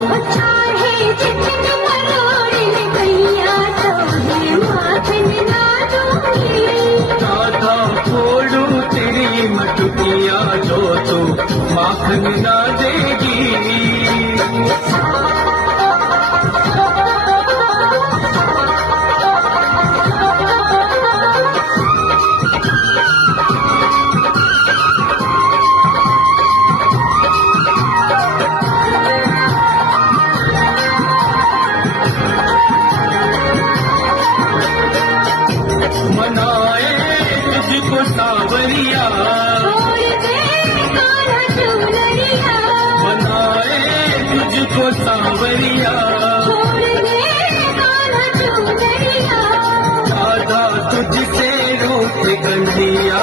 चाहे जितने मरोड़े भैया तो है माखन ना दूंगी। दादा फोड़ू तेरी मटुकिया जो तू माखन ना देगी। मनाए तुझको सावरिया, छोड़ दे काला चुनरिया, मनाए तुझको सावरिया, छोड़ दे काला चुनरिया। दादा तुझसे रूठ गंधिया